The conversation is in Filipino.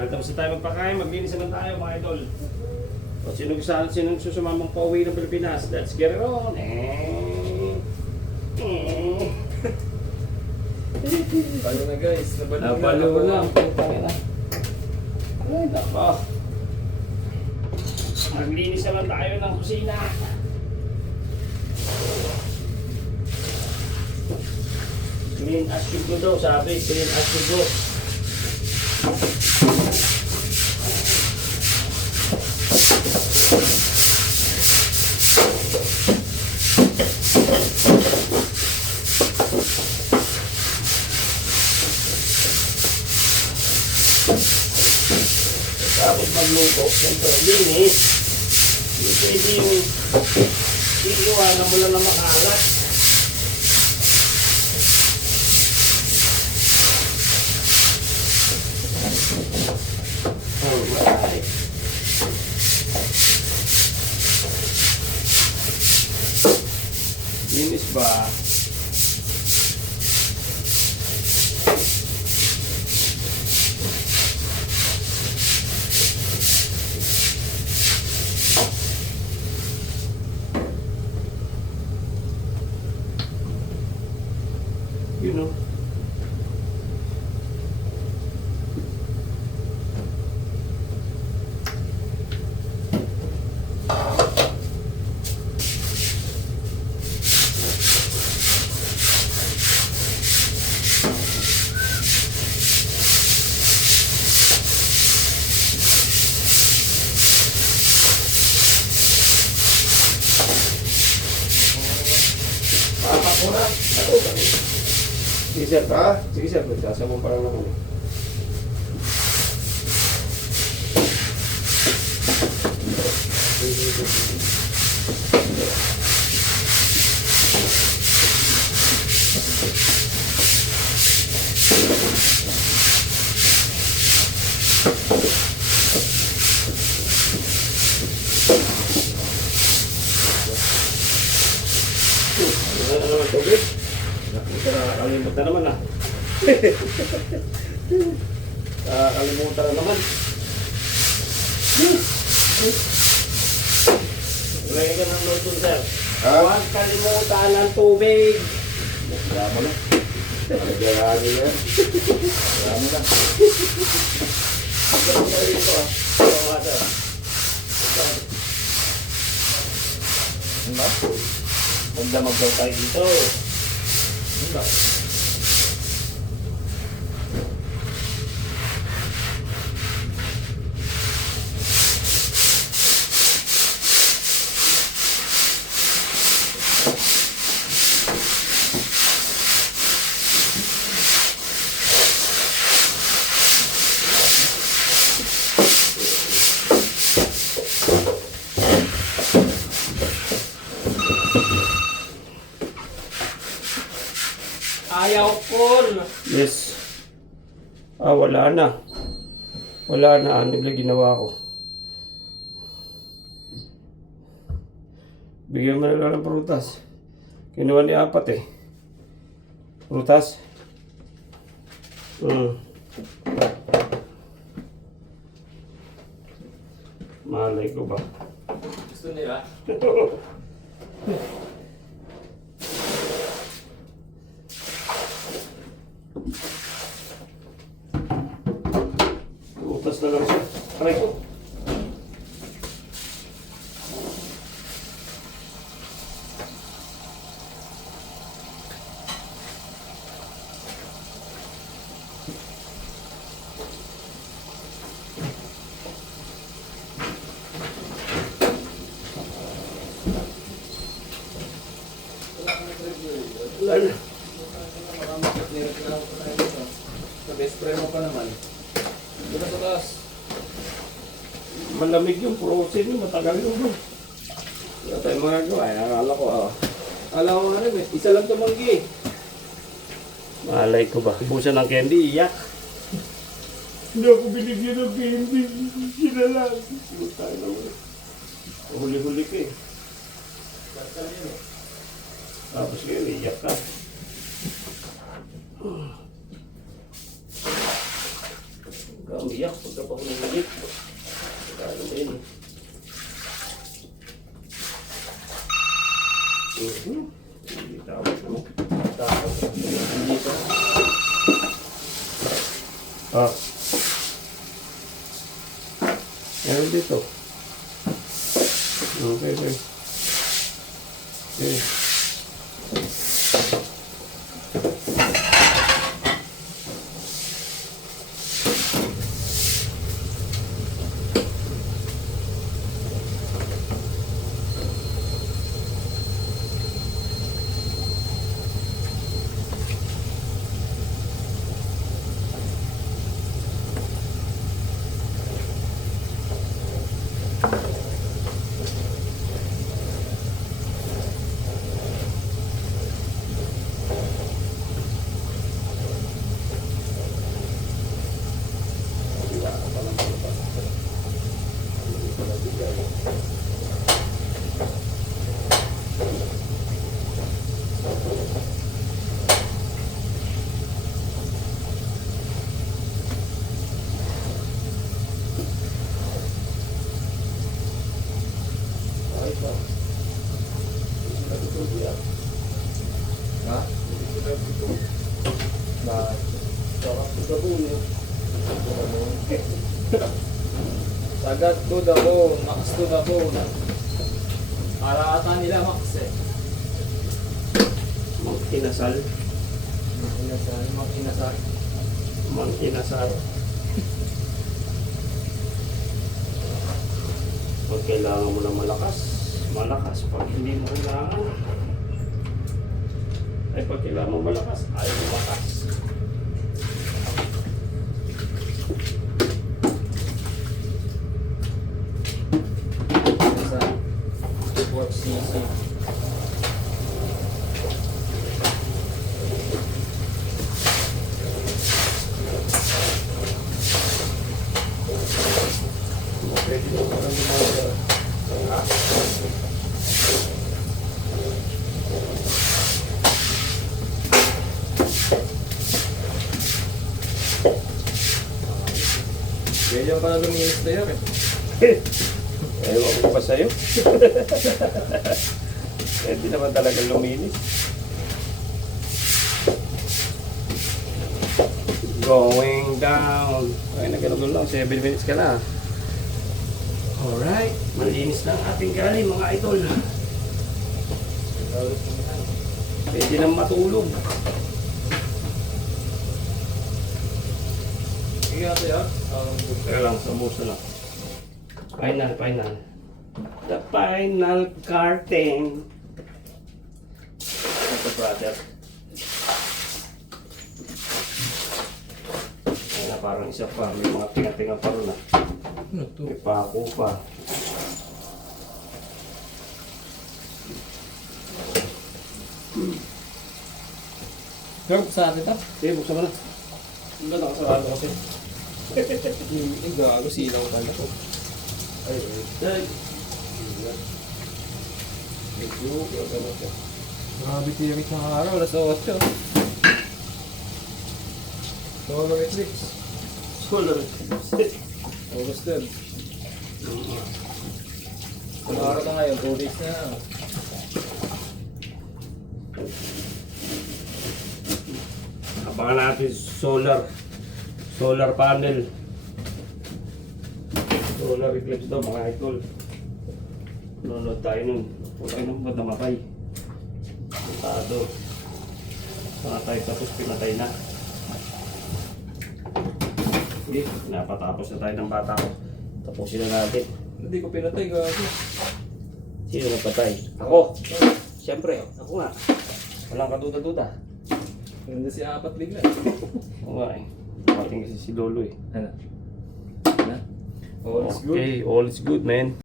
Dahil tapos na tayo magpakain, maglinis naman tayo mga idol. O sino susumamang pauwi ng Pilipinas? Let's get it on! Palo na guys, Nabalo na. Ay, nako. Maglinis naman tayo ng kusina. Clean as you go daw, sabi. Clean as you go. Tapos magluto, siyempre, linis. Hindi pwede yung iiwanan mo lang na makalat. Alright. Linis ba? You know. Papakura. Sige sir, ha? Sige sir, sasabong pa lang naman. Tubig? Nakakalimutan na naman ah. Nakakalimutan na naman. Lagyan ka ng lotion sir. Huwag kalimutan ng tubig. Drama na. Nagdarami na yan. Drama na. Ang gawin dito ah. Ito nga sir. Ano? Magda magdaw tayo dito. Ano? Ayaw ko. Yes. Wala na. Wala na. Ano yung ginawa ko? Bigyan mo na lang ng prutas. Kinuha ni apat eh. Prutas. Malay ko ba? Gusto nila? Prutas na lang siya. Aray ko. Lalo. Sa best friend mo pa naman. Doon sa taas. Malamig yung frozen yung matagal yung bro. Wala tayong magagawa. Akala ko Alam ko nga rin eh. Isa lang tumanggi eh. malay ko ba? Busan ng candy, iyak. Hindi ako binigyan ng candy. Sila lang. Tayo na ulit. Huli-huli ka eh. Tapos ngayon, iyak ka. Huwag umiyak, pagka pa ako nangyayip. Ano ba yun? Hindi tawag naman. Tawag. Hindi pa. Ah. Meron dito. Okay, okay. Okay. Ha? Bakit? Sagat to the bone, max to the bone. Para ata nila max eh. Mangkinasal. Makinasal. Mangkinasal. Pag kailangan mo ng malakas, malakas. Pag hindi mo kailangan, ay pag kailangan mo malakas, ayaw mo malakas. Sa work season. Pwede mo parang gumagawa. Pwede yung pala luminis na yun eh. Ewan ko pa sa'yo. Hindi naman talaga luminis. Going down. Ay, nagano'n lang. 7 minutes ka na. Alright. Malinis na ang ating galing, mga idol. Pwede nang matulog. Sige ate ha. Kaya lang, sa musa lang. Final. The final curtain. Ito, brother. Ay na, parang isa pa. May mga tinga-tinga pa rin ah. Ano to? May pako pa. Pero sa atin ta? Sige, buksan mo na. Ang ganda kasarado kasi. Yung gago silaw pala ko. Ay, ay. Medyo, gano'n siya. Grabe tirik ng araw, alas 8. Solar eclipse. Solar. August 12. Kung araw ka ngayon, 2 days na. Abangan natin solar panel. Solar eclipse daw mga idol. Nanonood tayo nun. Huwag tayo nung matamatay. Puntado. Sana tayo tapos pinatay na. Hindi, napatapos na tayo ng bata ko. Tapusin na natin. Hindi ko pinatay, gago. Sino napatay? Ako! Siyempre, ako nga. Walang kaduda-duda. Ganda si apat bigla. Oo nga eh. Pating kasi si Lolo eh. Ano? Ano? All is good. Okay, all is good man.